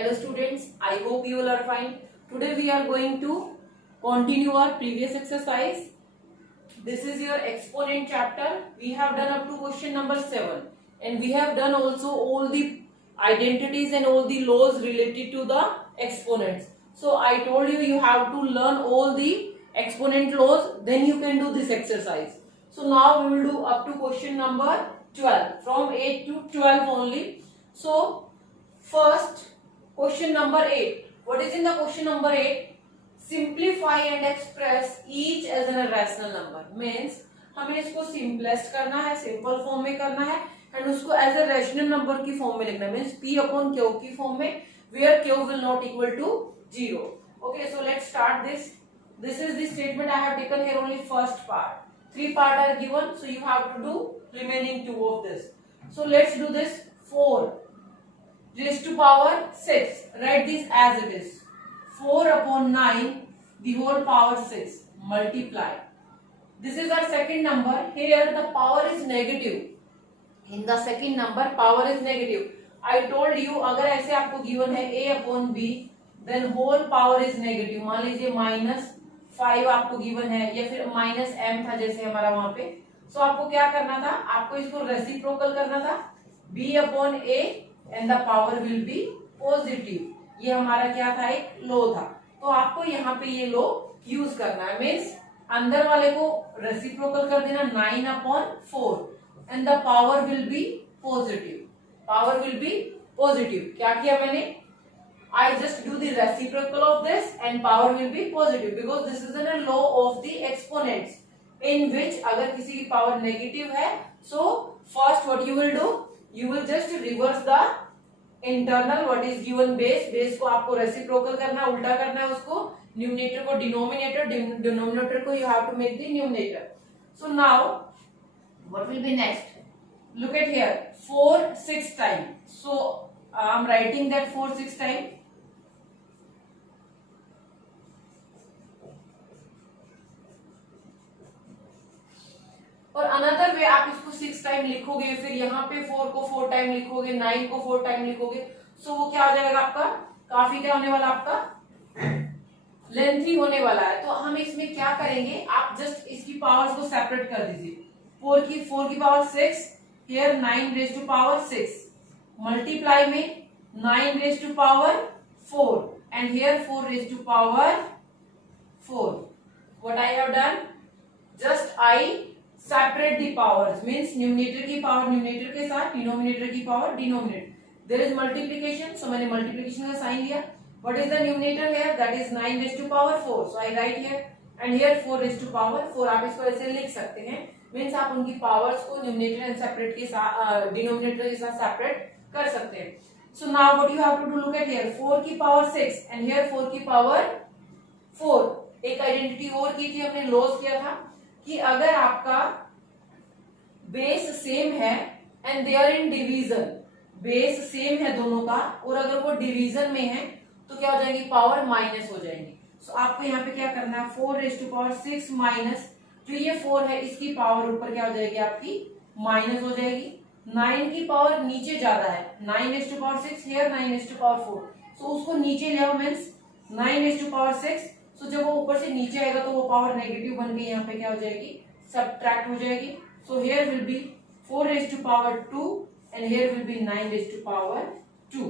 Hello students, I hope you all are fine. Today we are going to continue our previous exercise. This is your exponent chapter. We have done up to question number 7 and we have done also all the identities and all the laws related to the exponents. So I told you you have to learn all the exponent laws, then you can do this exercise. So now we will do up to question number 12, from 8 to 12 only. So first question number 8. What is in the question number 8? Simplify and express each as an irrational number. Means हमें इसको simplest करना है, simple form में करना है and उसको as a rational number की form में लिखना है. Means p upon q की form में where q will not equal to 0. Okay, so let's start this. This is the statement I have taken here only first part. 3 parts are given, so you have to do remaining 2 of this. So let's do this. 4 raised to power 6. Write this as it is. 4 upon 9 the whole power 6. Multiply. This is our second number. Here the power is negative. In the second number power is negative. I told you अगर ऐसे आपको given है a upon b then whole power is negative. मान लीजिए -5 आपको given है या फिर -m था जैसे हमारा वहां पे. So आपको क्या करना था? आपको इसको रेसिप्रोकल करना था. b upon a and the power will be positive. ये हमारा क्या था? एक लो था. तो आपको यहाँ पे ये लो यूज करना है. मीन्स अंदर वाले को रेसिप्रोकल कर देना 9 upon 4 and the power will be positive. Power will be positive. क्या किया मैंने? I just do the reciprocal of this and power will be positive because this is a law of the exponents in which अगर किसी की power negative है so first what you will do? You will just reverse the internal what is given base को आपको reciprocal करना है, उल्टा करना है उसको, numerator को denominator, denominator को you have to make the numerator. So now what will be next? Look at here, 4 6 times. So I am writing that 4 6 times. और अनदर वे आप इसको 6 टाइम लिखोगे, फिर यहाँ पे 4 को 4 टाइम लिखोगे, 9 को 4 टाइम लिखोगे, सो वो क्या हो जाएगा आपका? काफी क्या होने वाला आपका? लेंथी होने वाला है. तो हम इसमें क्या करेंगे? आप जस्ट इसकी पावर्स को सेपरेट कर दीजिए. 4 की power 6, here 9 raise to power 6, multiply में 9 raise to power 4 and here 4 raise to power 4. What I have done? Just I separate the powers. Means numerator की पावर numerator के साथ, denominator की power denominator. There is multiplication, so मैंने multiplication का sign लिया. What is the numerator here? That is 9 raised to power 4. So I write here and here 4 raised to power 4. आप इसको ऐसे लिख सकते हैं. Means आप उनकी powers को numerator and separate के साथ denominator के साथ separate कर सकते हैं. So now what you have to do? Look at here. 4 की power 6 and here 4 की power 4. एक आइडेंटिटी और की थी, हमने लॉस किया था कि अगर आपका बेस सेम है and they are in division, base same है दोनों का और अगर वो डिवीजन में है तो क्या हो जाएगी? पावर माइनस हो जाएंगी. सो आपको यहाँ पे क्या करना है? 4 रेज टू पावर 6 माइनस जो ये 4 है इसकी पावर ऊपर क्या हो जाएगी? आपकी माइनस हो जाएगी. 9 की पावर नीचे ज्यादा है, 9 raise to power 6, here 9 raise to power 4. So उसको नीचे ले आओ. Means 9 raise to power 6. तो जब वो ऊपर से नीचे आएगा तो वो पावर नेगेटिव बन के यहाँ पे क्या हो जाएगी? सबट्रैक्ट हो जाएगी. So here will be 4 raise to power 2 and here will be 9 raise to power 2.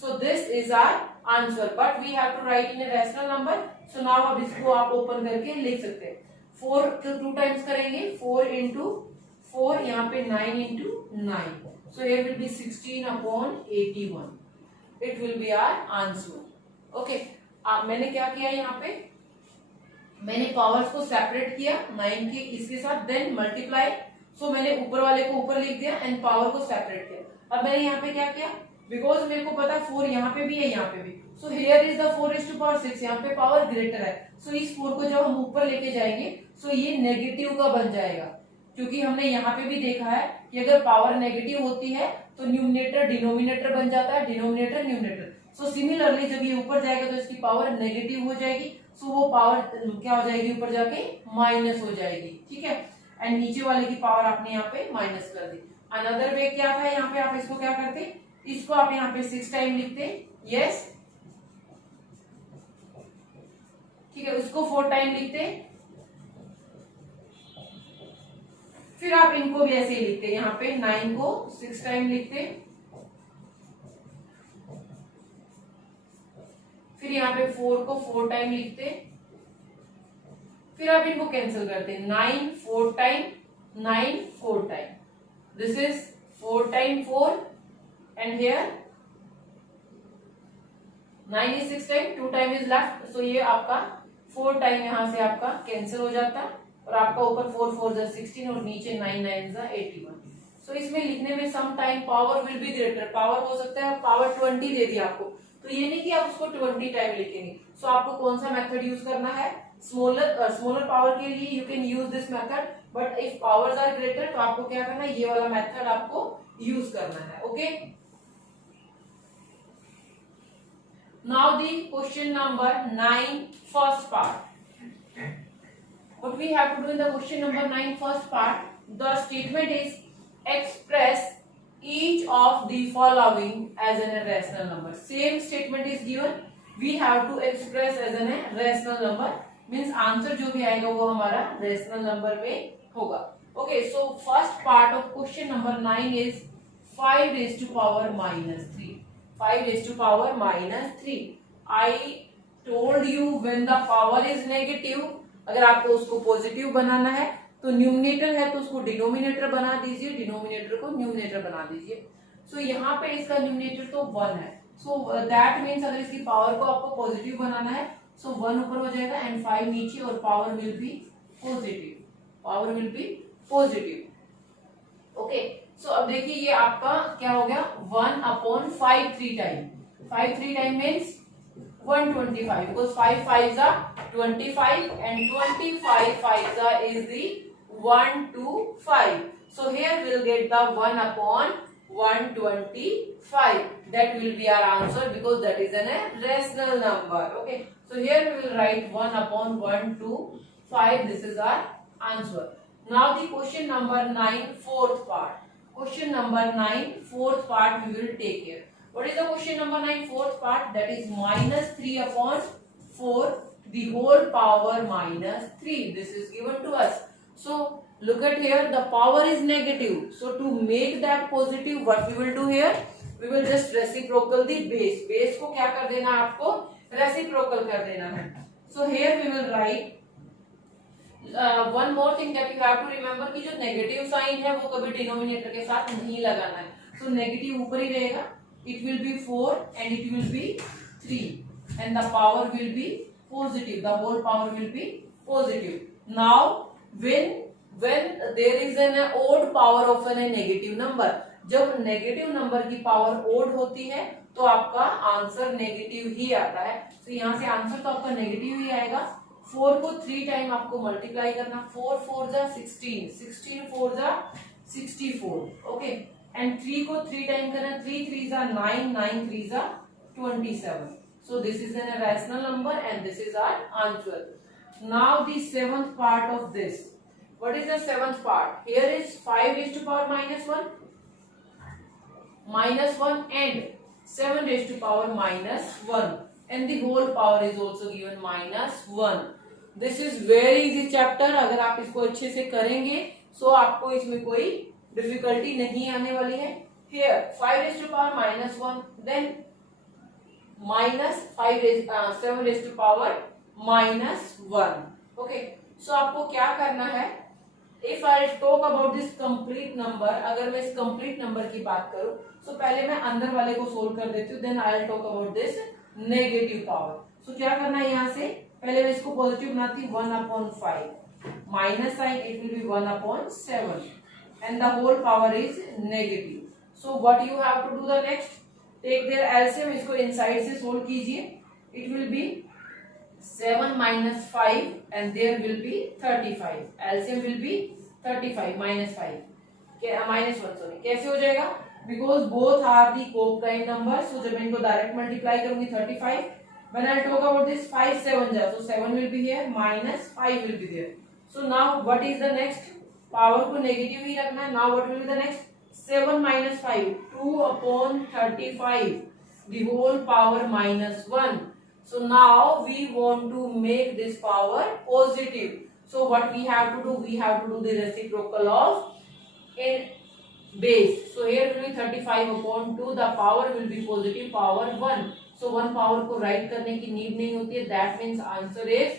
So this is our answer, but we have to write in a rational number. So now अब इसको आप open करके लिख सकते हैं. 4 को 2 times करेंगे, 4 into 4, यहाँ पे 9 into 9. So here will be 16 upon 81. It will be our answer. Okay, मैंने क्या किया? यहाँ पे मैंने पावर्स को सेपरेट किया 9 के इसके साथ, देन मल्टीप्लाई. सो मैंने ऊपर वाले को ऊपर लिख दिया एंड पावर को सेपरेट किया. अब मैंने यहाँ पे क्या किया? बिकॉज मेरे को पता 4 यहाँ पे भी है, यहाँ पे भी. So here is the 4 raise to power 6. यहाँ पे पावर ग्रेटर है. सो इस 4 को जब हम ऊपर लेके जाएंगे सो ये नेगेटिव का बन जाएगा, क्योंकि हमने यहाँ पे भी देखा है कि अगर पावर नेगेटिव होती है तो न्यूमरेटर डिनोमिनेटर बन जाता है, डिनोमिनेटर न्यूमरेटर. सो सिमिलरली जब ये ऊपर जाएगा तो इसकी पावर नेगेटिव हो जाएगी. सो वो पावर क्या हो जाएगी? ऊपर जाके माइनस हो जाएगी. ठीक है, एंड नीचे वाले की पावर आपने यहाँ पे माइनस कर दी. अनदर वे क्या था? यहाँ पे आप इसको क्या करते? इसको आप यहाँ पे 6 टाइम लिखते यस, ठीक है, उसको 4 टाइम लिखते, फिर आप इनको भी ऐसे ही लिखते, यहाँ पे 9 को 6 टाइम लिखते, फिर यहाँ पे 4 को 4 टाइम लिखते, फिर आप इनको कैंसिल करते, 9 4 time, 9 4 time, this is 4 time 4 and here 9 is 6 time, 2 time is left, so ये आपका 4 टाइम यहाँ से आपका कैंसिल हो जाता है और आपका ऊपर 4 4 जा 16 और नीचे 9 9 जा 81। सो इसमें लिखने में some time power will be greater, power हो सकता है पावर 20 दे दिया आपको, तो ये नहीं कि आप उसको 20 टाइम लिखेंगे। सो आपको कौन सा मेथड यूज करना है, स्मॉलर पावर के लिए you can use this method, but if powers are greater तो आपको क्या करना है, ये वाला मेथड आपको यूज करना है। Okay, now the question number 9 first part. What we have to do in the question number 9 first part, the statement is express each of the following as an rational number. Same statement is given, we have to express as an rational number, means answer जो भी आएगा वो हमारा rational number में होगा। Okay, so first part of question number 9 is 5 raised to power minus 3. 5 raised to power minus 3. I told you when the power is negative, अगर आपको उसको पॉजिटिव बनाना है तो न्यूमिनेटर है तो उसको डिनोमिनेटर बना दीजिए, डिनोमिनेटर को न्यूमिनेटर बना दीजिए। सो यहाँ पे इसका न्यूमिनेटर तो 1 है, सो दैट मीन्स अगर इसकी पावर को आपको पॉजिटिव बनाना है सो 1 ऊपर हो जाएगा एंड 5 नीचे और power will be positive, power will be positive. Okay, so अब देखिए ये आपका क्या हो गया, 1/5 3 time, 5 3 time means 125 because 5 5s are 25 and 25 5s are is the 125. So here we'll get the 1/125. That will be our answer because that is a rational number. Okay. So here we will write 1/125. This is our answer. Now the question number 9 fourth part. Question number 9 fourth part we will take here. What is the question number 9 fourth part? That is minus 3/4 the whole power minus 3. This is given to us. So look at here, the power is negative. So to make that positive, what we will do here? We will just reciprocal the base. Base को क्या कर देना है आपको? Reciprocal कर देना है. So here we will write one more thing that you have to remember कि जो negative sign है वो कभी denominator के साथ नहीं लगाना है. So negative ऊपर ही रहेगा. It will be 4 and it will be 3 and the power will be positive, the whole power will be positive. Now when there is an odd power of a negative number, जब negative number की power odd होती है तो आपका answer negative ही आता है। तो यहाँ से आंसर तो आपका नेगेटिव ही आएगा। 4 को 3 टाइम आपको मल्टीप्लाई करना, 4 4 जा 16, 16 4 जा 64, ओके, एंड 3 को 3 टाइम करना, 3 3 जा 9, 9 3 जा 27. So this is a rational number and this is our answer. Now the seventh part of this. What is the seventh part? Here is 5 raised to power minus 1 and 7 raised to power minus 1 and the whole power is also given minus 1. This is very easy chapter. अगर आप इसको अच्छे से करेंगे so आपको इसमें कोई difficulty नहीं आने वाली है। Here 5 raised to power minus 1 then minus 7 raised to power minus 1. Okay, so आपको क्या करना है? If I talk about this complete number, अगर मैं इस complete number की बात करूं, so पहले मैं अंदर वाले को सोल्व कर देती हूँ, then I'll talk about this negative power. So क्या करना है यहाँ से? पहले मैं इसको पॉजिटिव बनाती हूँ, 1/5 minus sign, it will be 1/7 and the whole power is negative. So what you have to do the next? Take their LCM, इसको इनसाइड से सोल्व कीजिए. It will be 7 minus 5 and there will be 35. LCM will be 35 minus 5. minus 1 sorry. कैसे हो जाएगा? Because both are the co-prime numbers. So जब मैं इनको direct multiply करूंगी 35. When I talk about this 5 7 जा, so 7 will be here minus 5 will be there. So now what is the next? Power को negative ही रखना है. Now what will be the next? 7 minus 5, 2/35 the whole power minus 1. So now we want to make this power positive. So what we have to do? We have to do the reciprocal of in base. So here will be 35 upon 2. The power will be positive power 1. So 1 power को write करने की need नहीं होती है. That means answer is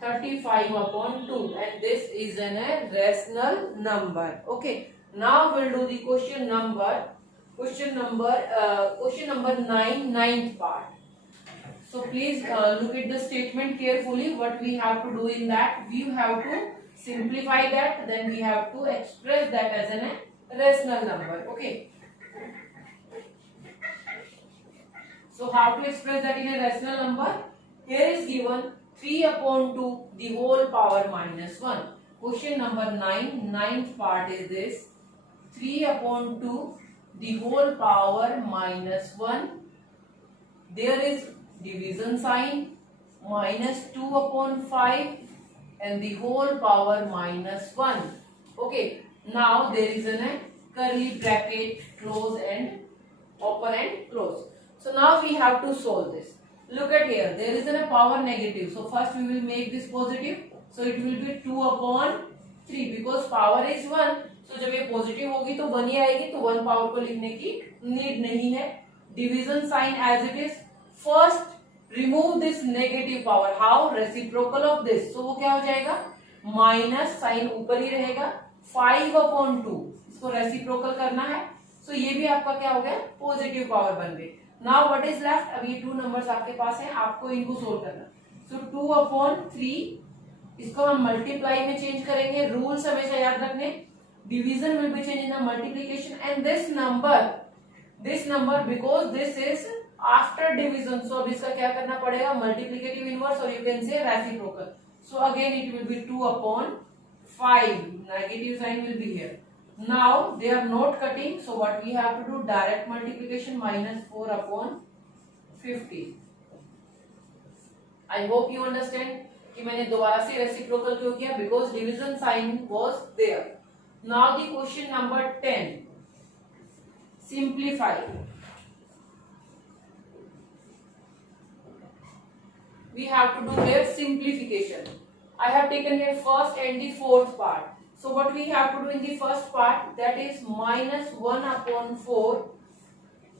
35 upon 2, and this is a rational number. Okay. Now we'll do the question number 9, ninth part. So please look at the statement carefully. What we have to do in that, we have to simplify that, then we have to express that as a rational number. Okay. So how to express that in a rational number? Here is given 3 upon 2 the whole power minus 1. Question number 9, ninth part is this. 3 upon 2 the whole power minus 1. There is division sign, minus 2 upon 5 and the whole power minus 1. Okay. Now there is a curly bracket, close and open and close. So now we have to solve this. Look at here, there is a power negative. So first we will make this positive. So it will be 2 upon 3 because power is 1. So जब ये positive होगी तो 1 ही आएगी, तो 1 power को लिखने की need नहीं है. Division sign as it is. First remove this negative power. How? Reciprocal of this. So वो क्या हो जाएगा? माइनस साइन ऊपर ही रहेगा. 5 अपॉन 2 इसको रेसिप्रोकल करना है. सो ये भी आपका क्या हो गया? पॉजिटिव पावर बन गई. Now what is left? अब ये 2 नंबर्स आपके पास हैं, आपको इनको सोल्व करना. सो 2 अपॉन 3 इसको हम मल्टीप्लाई में चेंज करेंगे. रूल्स हमेशा याद रखने. Division will be changed in the multiplication, and this number because this is after division, so अब इसका क्या करना पड़ेगा? Multiplicative inverse, or you can say reciprocal. So again it will be 2 upon 5. Negative sign will be here. Now they are not cutting, so what we have to do? Direct multiplication. Minus 4 upon 50. I hope you understand कि मैंने दोबारा से reciprocal क्यों किया? Because division sign was there. Now the question number 10. Simplify. We have to do here simplification. I have taken here first and the fourth part. So what we have to do in the first part, that is minus 1 upon 4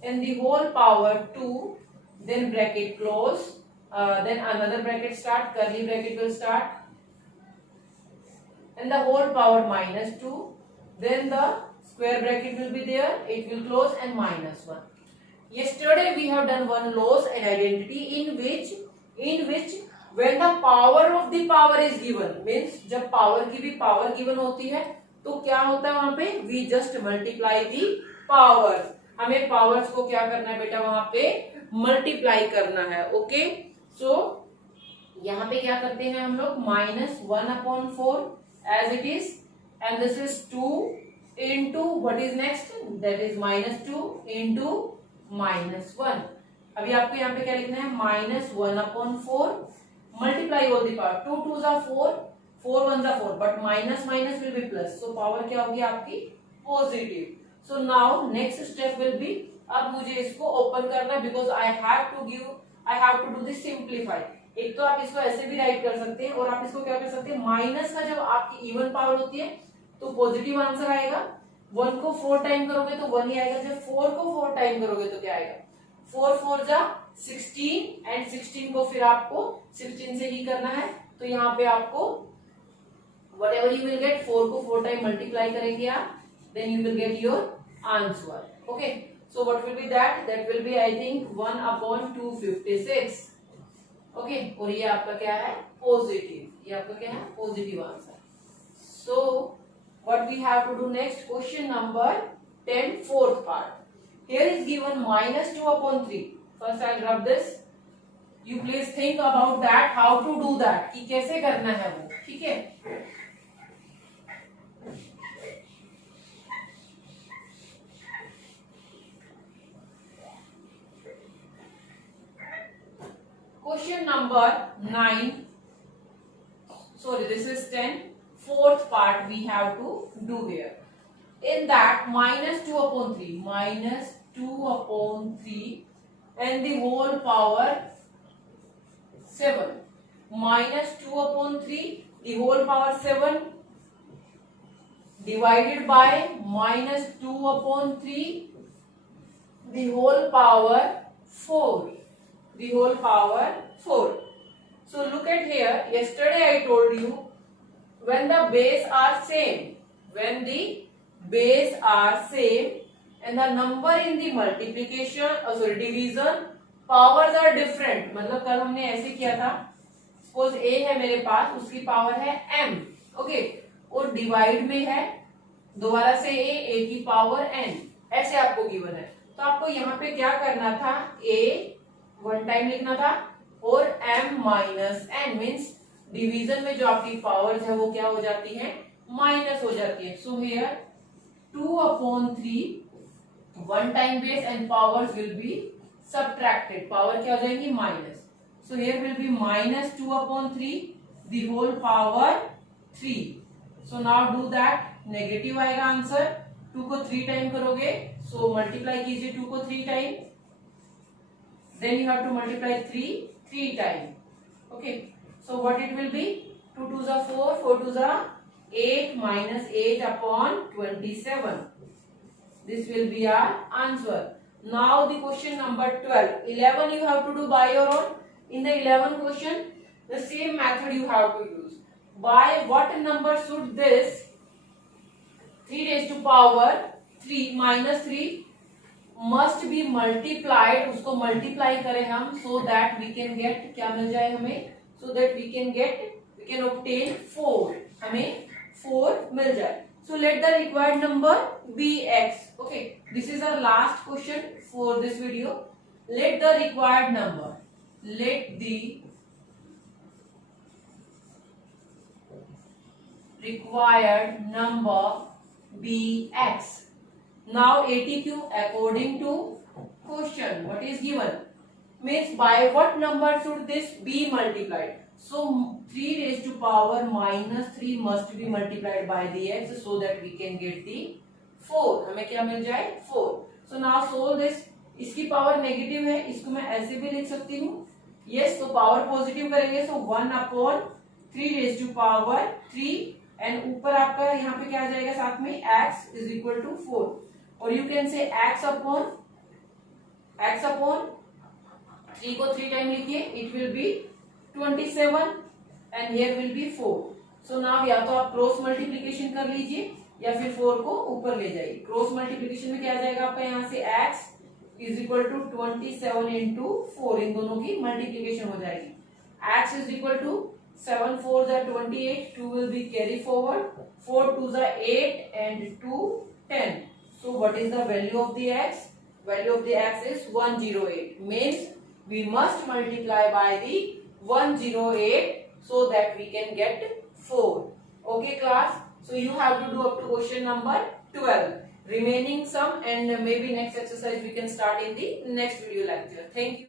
and the whole power 2, then bracket close, then another bracket start, curly bracket will start, and the whole power minus 2. Then the square bracket will be there, it will close, and minus 1. Yesterday we have done one loss and identity in which when the power of the power is given, means जब power की भी power given होती है तो क्या होता है वहां पे? We just multiply the powers. हमें powers को क्या करना है बेटा? वहां पे multiply करना है. ओके. सो यहाँ पे क्या करते हैं हम लोग? minus 1 upon 4 as it is. And this is 2 into what is next? That is minus 2 into minus 1. अभी आपको यहाँ पे क्या लिखना है? minus 1 upon 4 multiply all the power. 2 2s are 4, 4 1s are 4, but minus will be plus. So power क्या होगी आपकी? Positive. So now next step will be, अब मुझे इसको open करना है because I have to do this simplify. एक तो आप इसको ऐसे भी राइट कर सकते हैं और आप इसको क्या कर सकते हैं? माइनस का जब आपकी इवन पावर होती है तो पॉजिटिव आंसर आएगा. 1 को 4 टाइम करोगे तो 1 ही आएगा. जब 4 को 4 टाइम करोगे तो क्या आएगा? 4 4 जा 16 एंड 16 को फिर आपको 16 से ही करना है. तो यहाँ पे आपको whatever you will get, 4 को 4 टाइम मल्टीप्लाई करेंगे आप, then you will get your answer. Okay. So what will be that? That will be I think 1 upon 256. Okay. और ये आपका क्या है? पॉजिटिव. ये आपका क्या है? Positive answer. So what we have to do next? Question number 10, fourth part. Here is given minus 2 upon 3. First I'll rub this. You please think about that, how to do that, कि कैसे करना है वो. ठीक है. Question number 9. Sorry, this is 10. Fourth part we have to do here. In that minus 2 upon 3, minus 2 upon 3 and the whole power 7 minus 2 upon 3 the whole power 7 divided by minus 2 upon 3 the whole power 4. The whole power 4. So look at here. Yesterday I told you when the base are same, when the base are same and the number in the multiplication division powers are different. मतलब कल हमने ऐसे किया था, suppose a है मेरे पास, उसकी power है m, ओके, और डिवाइड में है दोबारा से a की पावर n, ऐसे आपको गिवन है। तो आपको यहाँ पे क्या करना था, a 1 टाइम लिखना था और m minus n means division में जो आपकी पावर्स है वो क्या हो जाती है, माइनस हो जाती है। So here 2 upon 3 1 time base and powers will be subtracted, power क्या हो जाएगी, minus. So here will be minus 2 upon 3 the whole power 3। So now do that, negative आएगा आंसर, 2 को 3 टाइम करोगे, सो मल्टीप्लाई कीजिए 2 को 3 time, then you have to multiply 3 time, okay. So what it will be, 2 2 जा 4, 4 2 जा 8 minus 8 upon 27. This will be our answer. Now the question number 12. 11 you have to do by your own. In the 11 question, the same method you have to use. By what number should this 3 raised to power 3 minus 3 must be multiplied, उसको multiply करें हम, so that we can get, क्या मिल जाए हमें, so that we can obtain 4, हमें 4 मिल जाए। So let the required number be x. Okay, this is our last question for this video. Let the required number, let the required number be x. Now ATQ according to question, what is given means by what number should this be multiplied. So 3 raised to power minus 3 must be multiplied by the x so that we can get the 4, हमें क्या मिल जाए, 4। So now solve this, इसकी power negative है, इसको मैं ऐसे भी लिख सकती हूँ, yes, तो पावर पॉजिटिव करेंगे, so 1 upon 3 raised to power 3 and ऊपर आपका यहाँ पे क्या आ जाएगा साथ में, x is equal to 4, और you can say x upon 3 को 3 टाइम लिखिए, it will be 27 and here will be 4. So now या तो आप क्रॉस मल्टीप्लीकेशन कर लीजिए या फिर 4 को ऊपर ले जाइए। क्रॉस मल्टीप्लीकेशन में क्या आ जाएगा आपका, यहाँ से x is equal to 27 into 4, इन दोनों की मल्टीप्लीकेशन हो जाएगी। x इज इक्वल टू 7 4 जा 28, 2 will be carry forward, 4 2 जा 8 and 2 10. So what is the value of the x? Value of the x is 108, means we must multiply by the 108 so that we can get 4. Okay class, so you have to do up to question number 12. Remaining sum and maybe next exercise we can start in the next video lecture. Thank you.